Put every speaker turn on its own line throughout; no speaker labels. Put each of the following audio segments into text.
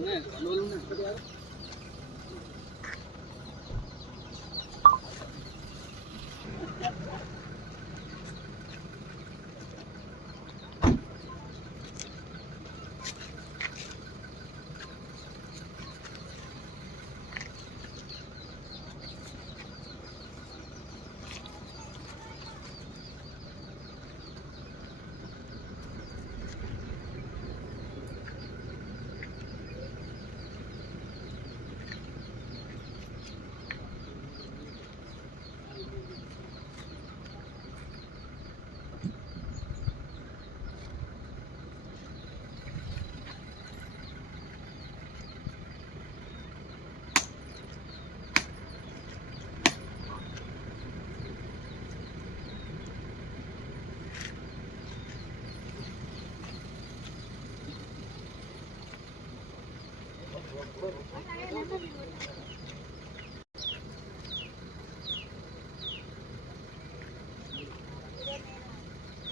ना लोल में पड़ जाए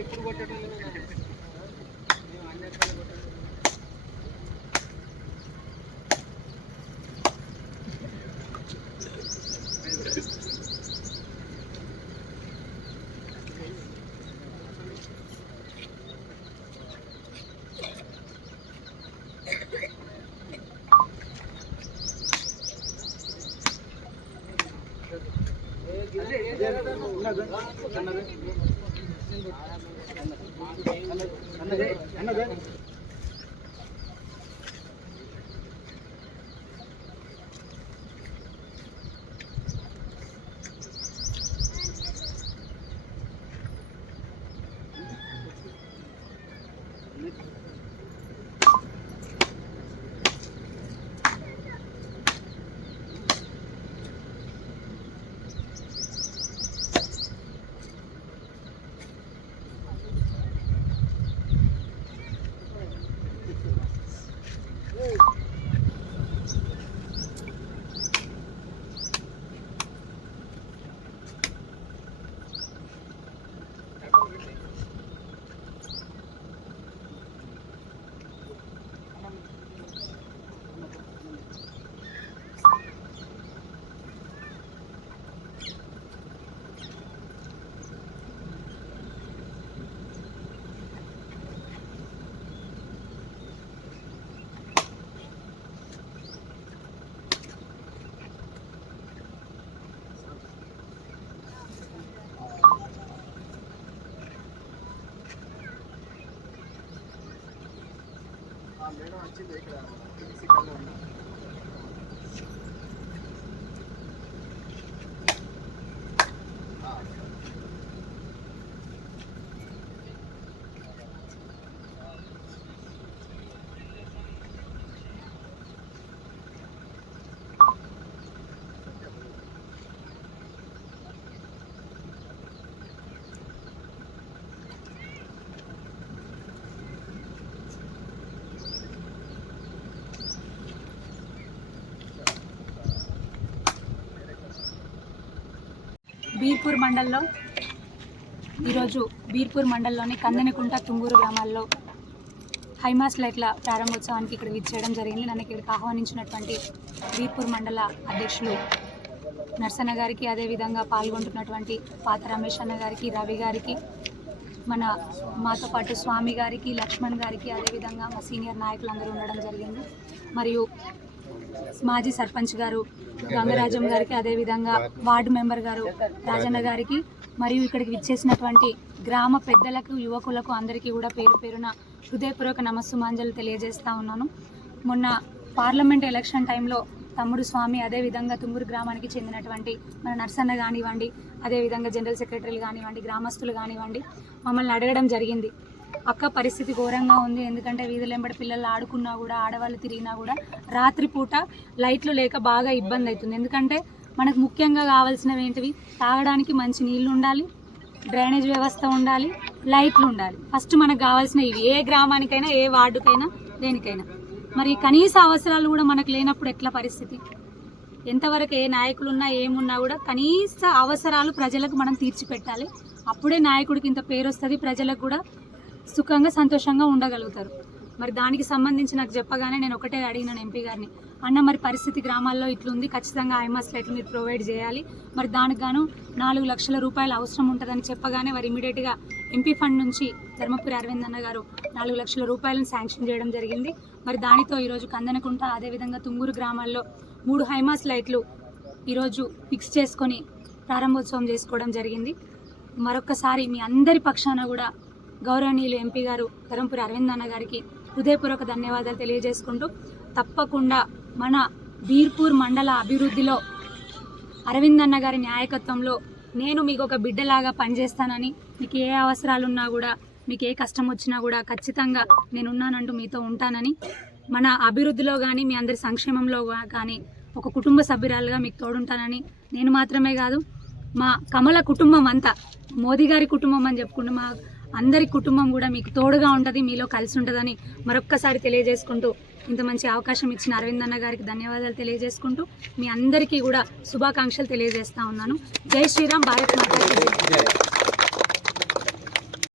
ఇప్పుడు కొట్టడం என்னது? என்னது? என்னது? मैडम अच्छी देख रहा है।
బీర్పూర్ మండల్లో ఈరోజు బీర్పూర్ మండలంలోని కందనికుంట తుంగూరు గ్రామాల్లో హైమాస్ లైట్ల ప్రారంభోత్సవానికి ఇక్కడ విచ్చేయడం జరిగింది. నన్ను ఇక్కడికి ఆహ్వానించినటువంటి బీర్పూర్ మండల అధ్యక్షులు నర్సన్న గారికి అదేవిధంగా పాల్గొంటున్నటువంటి పాత రమేష్ అన్న గారికి రవి గారికి మన మాతో పాటు స్వామి గారికి లక్ష్మణ్ గారికి అదేవిధంగా మా సీనియర్ నాయకులందరూ ఉండడం జరిగింది. మరియు మాజీ సర్పంచ్ గారు గంగరాజం గారికి అదేవిధంగా వార్డు మెంబర్ గారు రాజన్న గారికి మరియు ఇక్కడికి విచ్చేసినటువంటి గ్రామ పెద్దలకు యువకులకు అందరికీ కూడా పేరు పేరున హృదయపూర్వక నమస్సుమాంజలు తెలియజేస్తా ఉన్నాను. మొన్న పార్లమెంట్ ఎలక్షన్ టైంలో తమ్ముడు స్వామి అదేవిధంగా తుమ్మూరు గ్రామానికి చెందినటువంటి మన నర్సన్న కానివ్వండి అదేవిధంగా జనరల్ సెక్రటరీలు కానివ్వండి గ్రామస్తులు కానివ్వండి మమ్మల్ని అడగడం జరిగింది. అక్క పరిస్థితి ఘోరంగా ఉంది. ఎందుకంటే వీధులెంబడి పిల్లలు ఆడుకున్నా కూడా ఆడవాళ్ళు తిరిగినా కూడా రాత్రిపూట లైట్లు లేక బాగా ఇబ్బంది అవుతుంది. ఎందుకంటే మనకు ముఖ్యంగా కావాల్సినవి ఏంటివి? తాగడానికి మంచి నీళ్ళు ఉండాలి డ్రైనేజ్ వ్యవస్థ ఉండాలి లైట్లు ఉండాలి. ఫస్ట్ మనకు కావాల్సిన ఇవి. ఏ గ్రామానికైనా ఏ వార్డుకైనా దేనికైనా. మరి కనీస అవసరాలు కూడా మనకు లేనప్పుడు ఎట్లా పరిస్థితి? ఎంతవరకు ఏ నాయకులు ఉన్నా ఏమున్నా కూడా కనీస అవసరాలు ప్రజలకు మనం తీర్చిపెట్టాలి. అప్పుడే నాయకుడికి ఇంత పేరు వస్తుంది. ప్రజలకు కూడా సుఖంగా సంతోషంగా ఉండగలుగుతారు. మరి దానికి సంబంధించి నాకు చెప్పగానే నేను ఒకటే అడిగినాను ఎంపీ గారిని. అన్న మరి పరిస్థితి గ్రామాల్లో ఇట్లుంది ఖచ్చితంగా ఐమాస్ లైట్లు మీరు ప్రొవైడ్ చేయాలి. మరి దానికి గాను నాలుగు లక్షల రూపాయలు అవసరం ఉంటుందని చెప్పగానే వారు ఇమీడియట్గా ఎంపీ ఫండ్ నుంచి ధర్మపురి అరవింద్ అన్న గారు నాలుగు లక్షల రూపాయలను శాంక్షన్ చేయడం జరిగింది. మరి దానితో ఈరోజు కందనకుంట అదేవిధంగా తుంగూరు గ్రామాల్లో మూడు హైమాస్ లైట్లు ఈరోజు ఫిక్స్ చేసుకొని ప్రారంభోత్సవం చేసుకోవడం జరిగింది. మరొక్కసారి మీ అందరి పక్షాన కూడా గౌరవనీయులు ఎంపీ గారు ధరంపురి అరవింద్ అన్న గారికి హృదయపూర్వక ధన్యవాదాలు తెలియజేసుకుంటూ తప్పకుండా మన బీర్పూర్ మండల అభివృద్ధిలో అరవింద్ అన్న గారి నాయకత్వంలో నేను మీకు ఒక బిడ్డలాగా పనిచేస్తానని మీకు ఏ అవసరాలున్నా కూడా మీకు ఏ కష్టం వచ్చినా కూడా ఖచ్చితంగా నేను ఉన్నానంటూ మీతో ఉంటానని మన అభివృద్ధిలో కానీ మీ అందరి సంక్షేమంలో కానీ ఒక కుటుంబ సభ్యురాలుగా మీకు తోడుంటానని నేను మాత్రమే కాదు మా కమల కుటుంబం అంతా మోదీ గారి కుటుంబం అని చెప్పుకుంటూ మా అందరి కుటుంబం కూడా మీకు తోడుగా ఉంటుంది మీలో కలిసి ఉంటుందని మరొక్కసారి తెలియజేసుకుంటూ ఇంత మంచి అవకాశం ఇచ్చిన అరవింద్ అన్న గారికి ధన్యవాదాలు తెలియజేసుకుంటూ మీ అందరికీ కూడా శుభాకాంక్షలు తెలియజేస్తా ఉన్నాను. జై శ్రీరామ్ భారత్ మాత